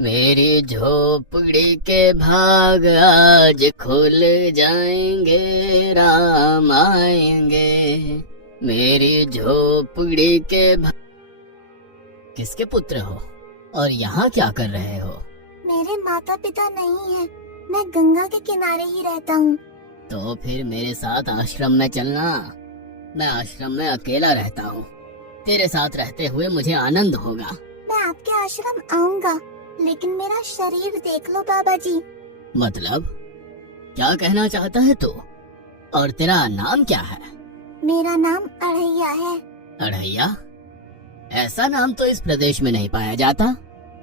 मेरी झोपड़ी के भाग आज खुल जाएंगे, राम आएंगे। मेरी झोपड़ी के भाग। किसके पुत्र हो और यहाँ क्या कर रहे हो? मेरे माता पिता नहीं है, मैं गंगा के किनारे ही रहता हूँ। तो फिर मेरे साथ आश्रम में चलना। मैं आश्रम में अकेला रहता हूँ। तेरे साथ रहते हुए मुझे आनंद होगा। मैं आपके आश्रम आऊंगा, लेकिन मेरा शरीर देख लो बाबा जी। मतलब क्या कहना चाहता है तू? और तेरा नाम क्या है? मेरा नाम अढ़ैया है। अढ़ैया? ऐसा नाम तो इस प्रदेश में नहीं पाया जाता।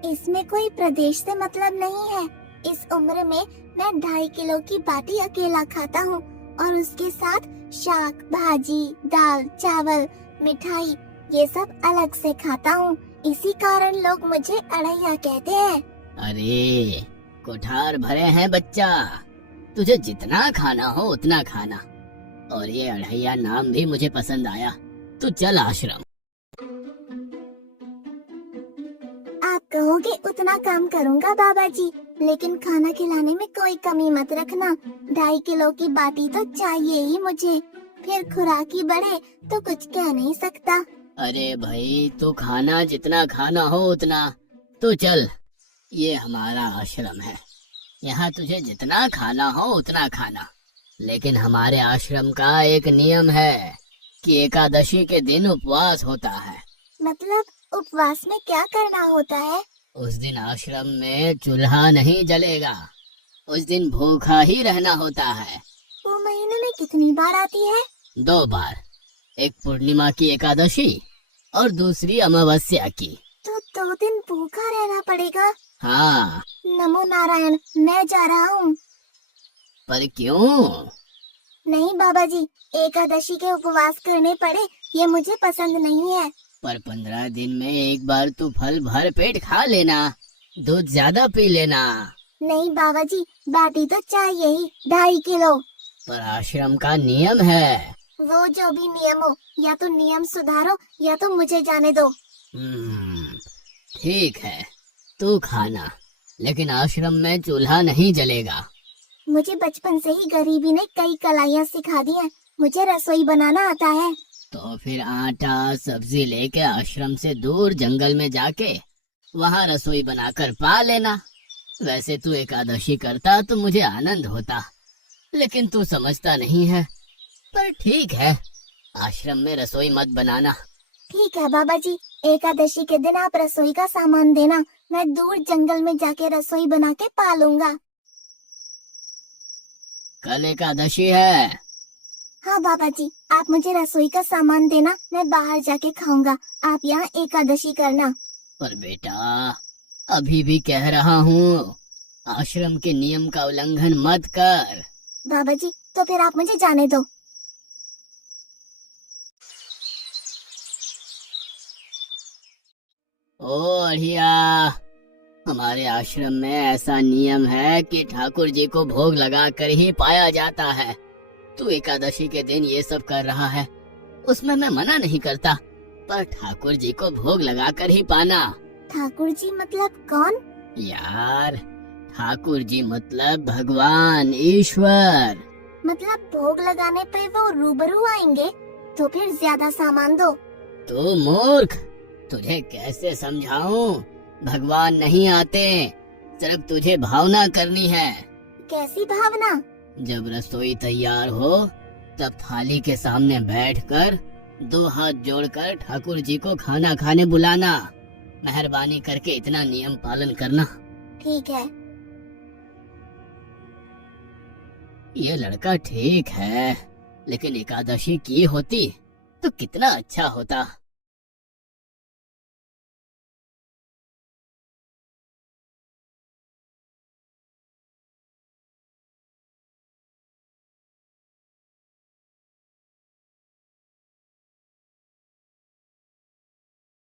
इसमें कोई प्रदेश से मतलब नहीं है। इस उम्र में मैं 2.5 किलो की बाटी अकेला खाता हूँ और उसके साथ शाक, भाजी, दाल, चावल, मिठाई ये सब अलग से खाता हूँ। इसी कारण लोग मुझे अढ़ैया कहते हैं। अरे कुठार भरे हैं बच्चा, तुझे जितना खाना हो उतना खाना। और ये अढ़ैया नाम भी मुझे पसंद आया। तू चल आश्रम। आप कहोगे उतना काम करूँगा बाबा जी, लेकिन खाना खिलाने में कोई कमी मत रखना। 2.5 किलो की बाटी तो चाहिए ही मुझे, फिर खुराकी बढ़े तो कुछ कह नहीं सकता। अरे भाई तू खाना जितना खाना हो उतना। तू चल, ये हमारा आश्रम है, यहाँ तुझे जितना खाना हो उतना खाना। लेकिन हमारे आश्रम का एक नियम है कि एकादशी के दिन उपवास होता है। मतलब उपवास में क्या करना होता है? उस दिन आश्रम में चूल्हा नहीं जलेगा। उस दिन भूखा ही रहना होता है। वो महीने में कितनी बार आती है? 2 बार, एक पूर्णिमा की एकादशी और दूसरी अमावस्या की। तो 2 दिन भूखा रहना पड़ेगा। हाँ। नमो नारायण, मैं जा रहा हूँ। पर क्यों? नहीं बाबा जी, एकादशी के उपवास करने पड़े ये मुझे पसंद नहीं है। पर 15 दिन में एक बार तू फल भर पेट खा लेना, दूध ज्यादा पी लेना। नहीं बाबा जी, बाटी तो चाहिए ही 2.5 किलो। पर आश्रम का नियम है। वो जो भी नियम हो, या तो नियम सुधारो या तो मुझे जाने दो। ठीक है, तू खाना, लेकिन आश्रम में चूल्हा नहीं जलेगा। मुझे बचपन से ही गरीबी ने कई कलाइयाँ सिखा दी हैं। मुझे रसोई बनाना आता है। तो फिर आटा सब्जी लेके आश्रम से दूर जंगल में जाके वहाँ रसोई बनाकर पा लेना। वैसे तू एकादशी करता तो मुझे आनंद होता, लेकिन तू समझता नहीं है। पर ठीक है, आश्रम में रसोई मत बनाना। ठीक है बाबा जी, एकादशी के दिन आप रसोई का सामान देना, मैं दूर जंगल में जाके रसोई बना के पा लूंगा। कल एकादशी है। हाँ बाबा जी, आप मुझे रसोई का सामान देना, मैं बाहर जाके खाऊंगा। आप यहाँ एकादशी करना। पर बेटा, अभी भी कह रहा हूँ, आश्रम के नियम का उल्लंघन मत कर। बाबा जी, तो फिर आप मुझे जाने दो। ओ अढ़िया, हमारे आश्रम में ऐसा नियम है कि ठाकुर जी को भोग लगा कर ही पाया जाता है। तू एकादशी के दिन ये सब कर रहा है, उसमें मैं मना नहीं करता, पर ठाकुर जी को भोग लगा कर ही पाना। ठाकुर जी मतलब कौन? यार, ठाकुर जी मतलब भगवान ईश्वर। मतलब भोग लगाने पे वो रूबरू आएंगे? तो फिर ज्यादा सामान दो। तू मूर्ख, तुझे कैसे समझाऊं? भगवान नहीं आते, सिर्फ तुझे भावना करनी है। कैसी भावना? जब रसोई तैयार हो तब थाली के सामने बैठकर 2 हाथ जोड़कर ठाकुर जी को खाना खाने बुलाना। मेहरबानी करके इतना नियम पालन करना। ठीक है। ये लड़का ठीक है, लेकिन एकादशी की होती तो कितना अच्छा होता।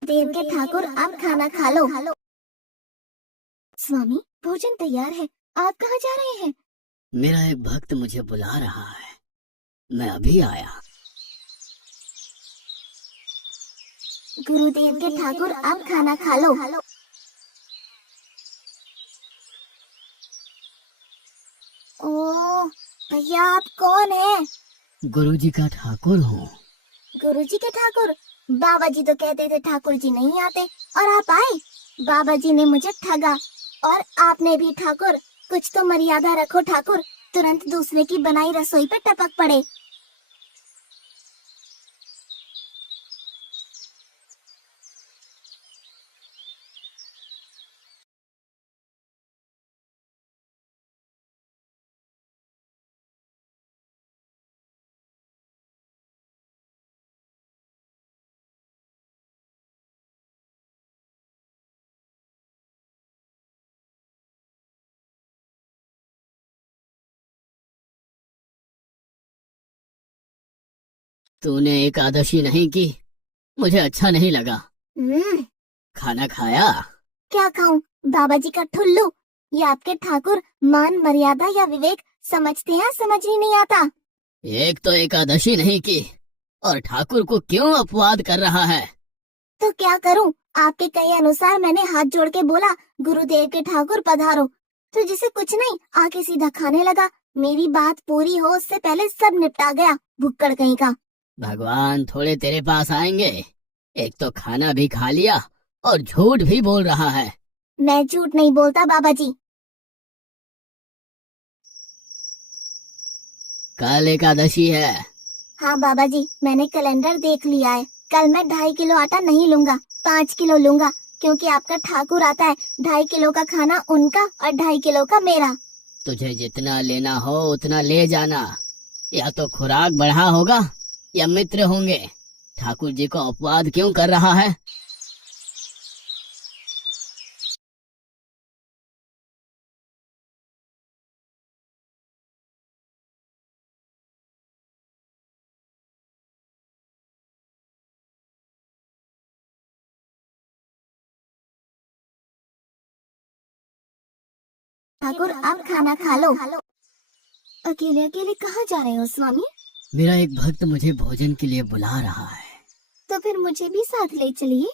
देव के ठाकुर, आप खाना खा लो। स्वामी, भोजन तैयार है, आप कहाँ जा रहे हैं? मेरा एक भक्त मुझे बुला रहा है, मैं अभी आया। गुरुदेव के ठाकुर, आप खाना खा लो। भैया आप कौन हैं? गुरुजी का ठाकुर हूँ। गुरुजी के ठाकुर? बाबा जी तो कहते थे ठाकुर जी नहीं आते और आप आए। बाबा जी ने मुझे ठगा और आपने भी ठाकुर। कुछ तो मर्यादा रखो ठाकुर, तुरंत दूसरे की बनाई रसोई पे टपक पड़े। तूने एकादशी नहीं की, मुझे अच्छा नहीं लगा। खाना खाया? क्या खाऊं? बाबा जी का ठुल्लू। ये आपके ठाकुर मान मर्यादा या विवेक समझते हैं, समझ ही नहीं आता। एक तो एकादशी नहीं की और ठाकुर को क्यों अपवाद कर रहा है? तो क्या करूं? आपके कहे अनुसार मैंने हाथ जोड़ के बोला, गुरुदेव के ठाकुर पधारो। तो जिसे कुछ नहीं, आके सीधा खाने लगा। मेरी बात पूरी हो उससे पहले सब निपटा गया, भुक्कड़ कहीं का। भगवान थोड़े तेरे पास आएंगे। एक तो खाना भी खा लिया और झूठ भी बोल रहा है। मैं झूठ नहीं बोलता बाबा जी। कल एकादशी है। हाँ बाबा जी, मैंने कैलेंडर देख लिया है। कल मैं 2.5 किलो आटा नहीं लूंगा, 5 किलो लूंगा, क्योंकि आपका ठाकुर आता है। 2.5 किलो का खाना उनका और 2.5 किलो का मेरा। तुझे जितना लेना हो उतना ले जाना। या तो खुराक बढ़ा होगा या मित्र होंगे। ठाकुर जी को अपवाद क्यों कर रहा है? ठाकुर आप खाना खा लो। अकेले अकेले कहाँ जा रहे हो स्वामी? मेरा एक भक्त मुझे भोजन के लिए बुला रहा है। तो फिर मुझे भी साथ ले चलिए।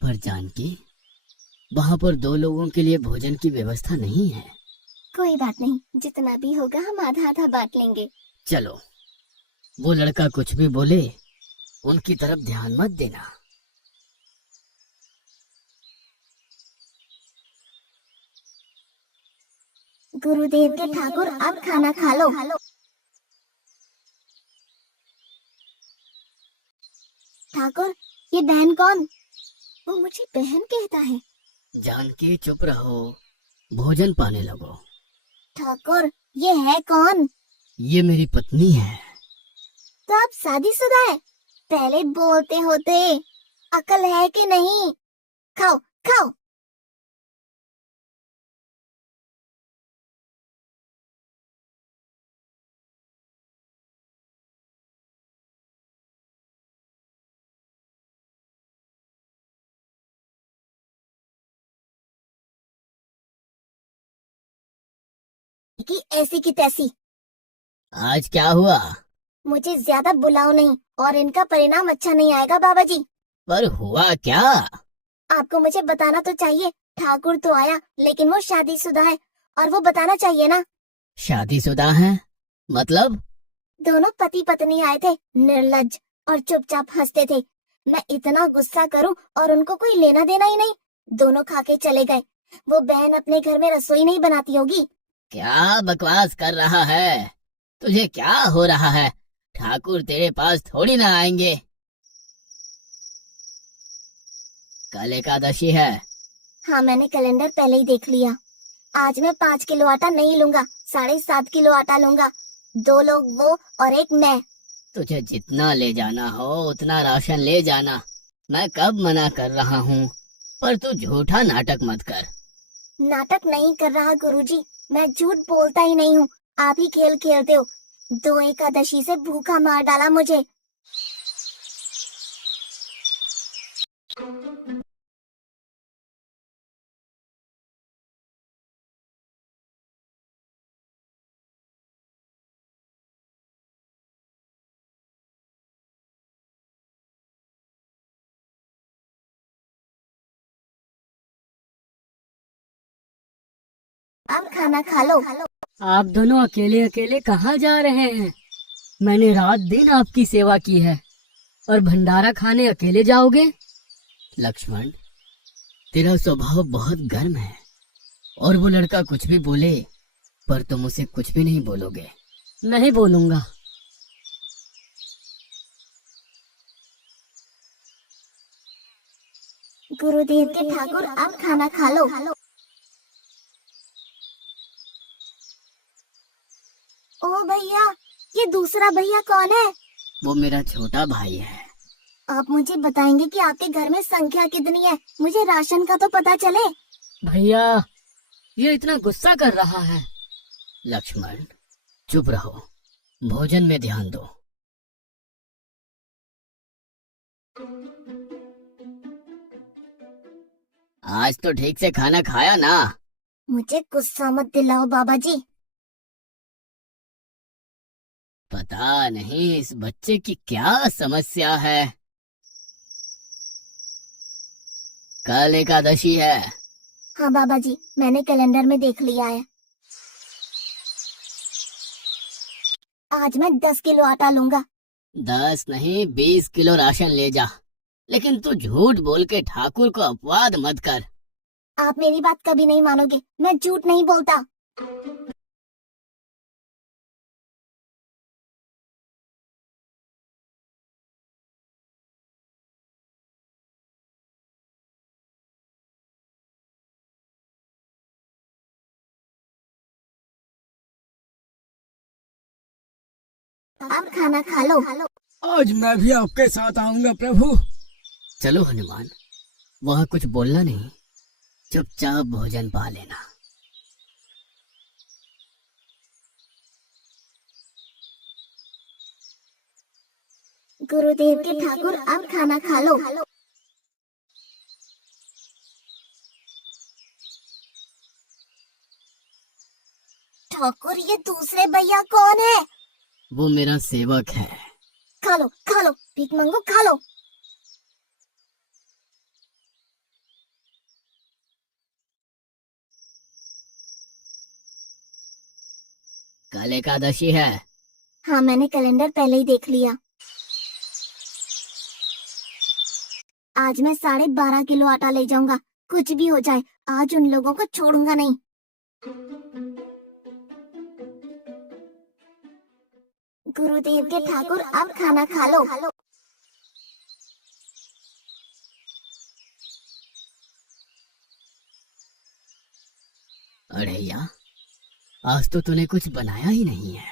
पर जानकी, वहाँ पर 2 लोगों के लिए भोजन की व्यवस्था नहीं है। कोई बात नहीं, जितना भी होगा हम आधा आधा बांट लेंगे। चलो, वो लड़का कुछ भी बोले उनकी तरफ ध्यान मत देना। गुरुदेव के ठाकुर आप खाना खा लो। ठाकुर, ये बहन कौन? वो मुझे बहन कहता है। जानकी चुप रहो, भोजन पाने लगो। ठाकुर, ये है कौन? ये मेरी पत्नी है। तो आप शादीशुदा है? पहले बोलते होते। अकल है कि नहीं? खाओ खाओ। कि ऐसी की तैसी। आज क्या हुआ? मुझे ज्यादा बुलाओ नहीं और इनका परिणाम अच्छा नहीं आएगा बाबा जी। पर हुआ क्या? आपको मुझे बताना तो चाहिए। ठाकुर तो आया लेकिन वो शादीशुदा है और वो बताना चाहिए ना। शादीशुदा है? मतलब? दोनों पति पत्नी आए थे, निर्लज्ज, और चुपचाप हंसते थे। मैं इतना गुस्सा करूं और उनको कोई लेना देना ही नहीं। दोनों खा के चले गए। वो बहन अपने घर में रसोई नहीं बनाती होगी। क्या बकवास कर रहा है? तुझे क्या हो रहा है? ठाकुर तेरे पास थोड़ी ना आएंगे। कल एकादशी है। हाँ मैंने कैलेंडर पहले ही देख लिया। आज मैं 5 किलो आटा नहीं लूंगा, 7.5 किलो आटा लूंगा। 2 लोग वो और एक मैं। तुझे जितना ले जाना हो उतना राशन ले जाना। मैं कब मना कर रहा हूँ, पर तू झूठा नाटक मत कर। नाटक नहीं कर रहा गुरुजी, मैं झूठ बोलता ही नहीं हूँ। आप ही खेल खेलते हो। 2 एकादशी से भूखा मार डाला मुझे। अब खाना खा लो। आप दोनों अकेले अकेले कहाँ जा रहे हैं? मैंने रात दिन आपकी सेवा की है और भंडारा खाने अकेले जाओगे? लक्ष्मण, तेरा स्वभाव बहुत गर्म है और वो लड़का कुछ भी बोले पर तुम उसे कुछ भी नहीं बोलोगे। नहीं बोलूंगा। गुरुदेव के ठाकुर, आप खाना खा लो। ओ भैया, ये दूसरा भैया कौन है? वो मेरा छोटा भाई है। आप मुझे बताएंगे कि आपके घर में संख्या कितनी है? मुझे राशन का तो पता चले। भैया, ये इतना गुस्सा कर रहा है। लक्ष्मण, चुप रहो, भोजन में ध्यान दो। आज तो ठीक से खाना खाया ना? मुझे गुस्सा मत दिलाओ बाबा जी। पता नहीं इस बच्चे की क्या समस्या है। कल एकादशी है। हाँ बाबा जी, मैंने कैलेंडर में देख लिया है। आज मैं 10 किलो आटा लूंगा। 10 नहीं 20 किलो राशन ले जा, लेकिन तू झूठ बोल के ठाकुर को अपवाद मत कर। आप मेरी बात कभी नहीं मानोगे, मैं झूठ नहीं बोलता। आप खाना खा लो। आज मैं भी आपके साथ आऊंगा प्रभु। चलो हनुमान, वहाँ कुछ बोलना नहीं, चुपचाप भोजन पा लेना। गुरुदेव के ठाकुर, आप खाना खा लो। ठाकुर, ये दूसरे भैया कौन है? वो मेरा सेवक है। खा लो, भीख मंगो, खा लो। कल एकादशी है। हाँ, मैंने कैलेंडर पहले ही देख लिया। आज मैं 12.5 किलो आटा ले जाऊंगा। कुछ भी हो जाए, आज उन लोगों को छोड़ूंगा नहीं। गुरुदेव के ठाकुर, आप खाना खा लो। अरे यार, आज तो तूने कुछ बनाया ही नहीं है।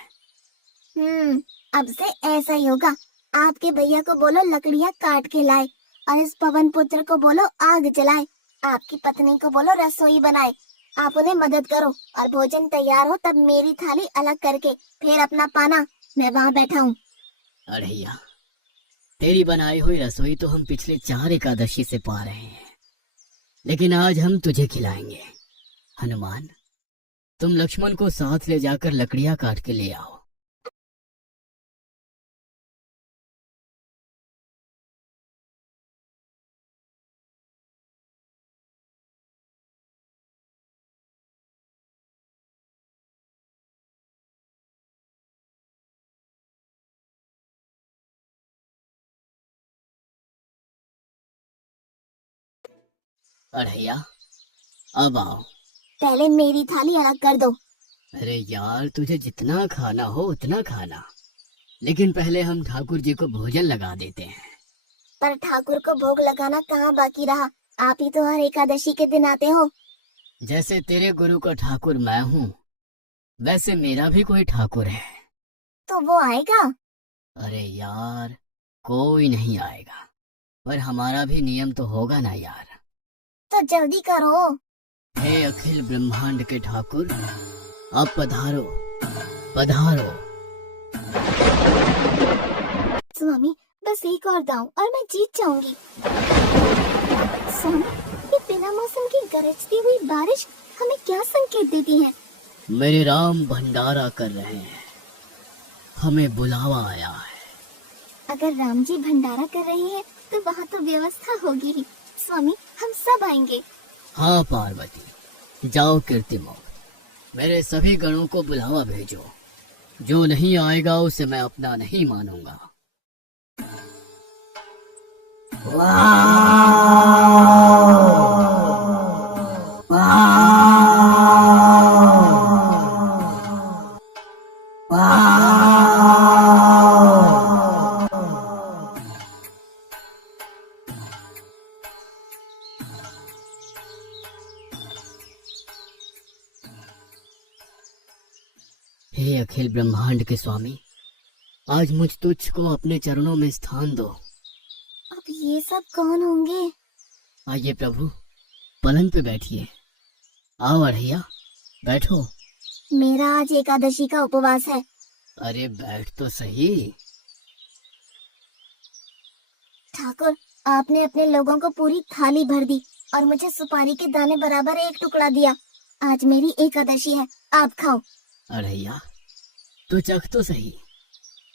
अब से ऐसा ही होगा। आपके भैया को बोलो लकड़ियाँ काट के लाए और इस पवन पुत्र को बोलो आग जलाए। आपकी पत्नी को बोलो रसोई बनाए। आप उन्हें मदद करो और भोजन तैयार हो तब मेरी थाली अलग करके फिर अपना पाना। मैं वहाँ बैठा हूँ। अरे यार, तेरी बनाई हुई रसोई तो हम पिछले 4 एकादशी से पा रहे हैं, लेकिन आज हम तुझे खिलाएंगे। हनुमान, तुम लक्ष्मण को साथ ले जाकर लकड़ियां काट के ले आओ। अरे यार, अब आओ। पहले मेरी थाली अलग कर दो। अरे यार, तुझे जितना खाना हो उतना खाना, लेकिन पहले हम ठाकुर जी को भोजन लगा देते हैं। पर ठाकुर को भोग लगाना कहाँ बाकी रहा? आप ही तो हर एकादशी के दिन आते हो। जैसे तेरे गुरु का ठाकुर मैं हूँ, वैसे मेरा भी कोई ठाकुर है। तो वो आएगा? अरे यार, कोई नहीं आएगा, पर हमारा भी नियम तो होगा ना यार। तो जल्दी करो। हे अखिल ब्रह्मांड के ठाकुर, अब पधारो पधारो। स्वामी, बस एक और दांव और मैं जीत जाऊंगी। स्वामी, ये बिना मौसम की गरजती हुई बारिश हमें क्या संकेत देती है? मेरे राम भंडारा कर रहे हैं, हमें बुलावा आया है। अगर राम जी भंडारा कर रहे हैं तो वहाँ तो व्यवस्था होगी ही। स्वामी, हम सब आएंगे। हाँ पार्वती, जाओ कीर्तिमोह, मेरे सभी गणों को बुलावा भेजो। जो नहीं आएगा उसे मैं अपना नहीं मानूंगा। हे अखिल ब्रह्मांड के स्वामी, आज मुझ तुच्छ को अपने चरणों में स्थान दो। अब ये सब कौन होंगे? आइए प्रभु, पलंग पे बैठिए। आओ अढ़ैया, बैठो। मेरा आज एकादशी का उपवास है। अरे बैठ तो सही। ठाकुर, आपने अपने लोगों को पूरी थाली भर दी और मुझे सुपारी के दाने बराबर एक टुकड़ा दिया। आज मेरी एकादशी है, आप खाओ। अढ़ैया, तो चख तो सही।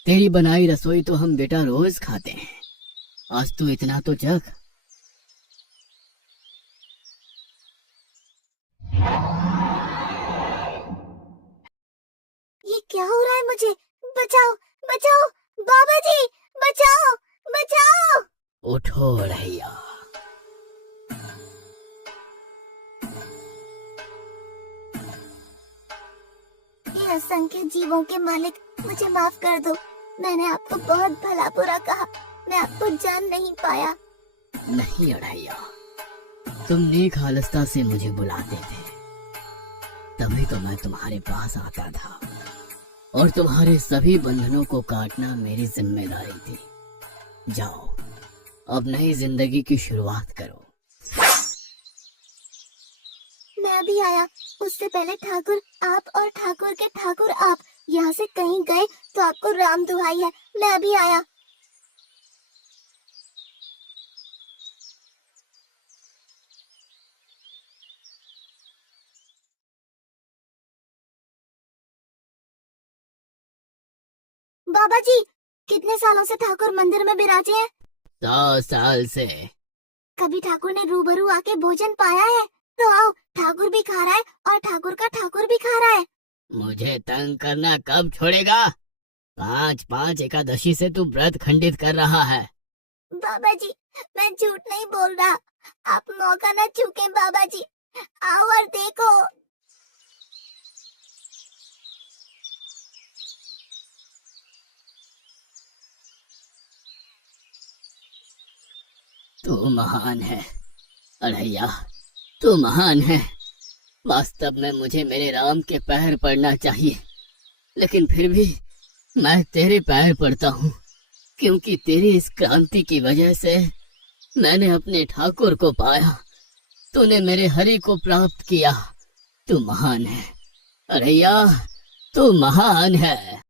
तेरी बनाई रसोई तो हम बेटा रोज खाते हैं, आज तू इतना तो चख। ये क्या हो रहा है मुझे? बचाओ, बचाओ, बाबा जी, बचाओ, बचाओ। उठो अढ़ैया। ये असंख्य जीवों के मालिक, मुझे माफ कर दो। मैंने आपको बहुत भला बुरा कहा, मैं आपको जान नहीं पाया। नहीं अढ़ैया, तुम नेक हालस्ता से मुझे बुलाते थे, तभी तो मैं तुम्हारे पास आता था, और तुम्हारे सभी बंधनों को काटना मेरी जिम्मेदारी थी। जाओ, अब नई जिंदगी की शुरुआत करो। मैं भी आया। उससे पहले ठाकुर आप और ठाकुर के ठाकुर आप यहाँ से कहीं गए तो आपको राम दुहाई है, मैं भी आया। बाबा जी, कितने सालों से ठाकुर मंदिर में विराजे हैं? 100 साल से। कभी ठाकुर ने रूबरू आके भोजन पाया है? तो आओ, ठाकुर भी खा रहा है और ठाकुर का ठाकुर भी खा रहा है। मुझे तंग करना कब छोड़ेगा? 5-5 एकादशी से तू व्रत खंडित कर रहा है। बाबा जी, मैं झूठ नहीं बोल रहा। आप मौका न चूकें बाबा जी, आओ और देखो। तू महान है अढ़ैया, तू महान है। वास्तव में मुझे मेरे राम के पैर पड़ना चाहिए, लेकिन फिर भी मैं तेरे पैर पड़ता हूँ, क्योंकि तेरी इस क्रांति की वजह से मैंने अपने ठाकुर को पाया। तूने मेरे हरि को प्राप्त किया। तू महान है अढ़ैया, तू महान है।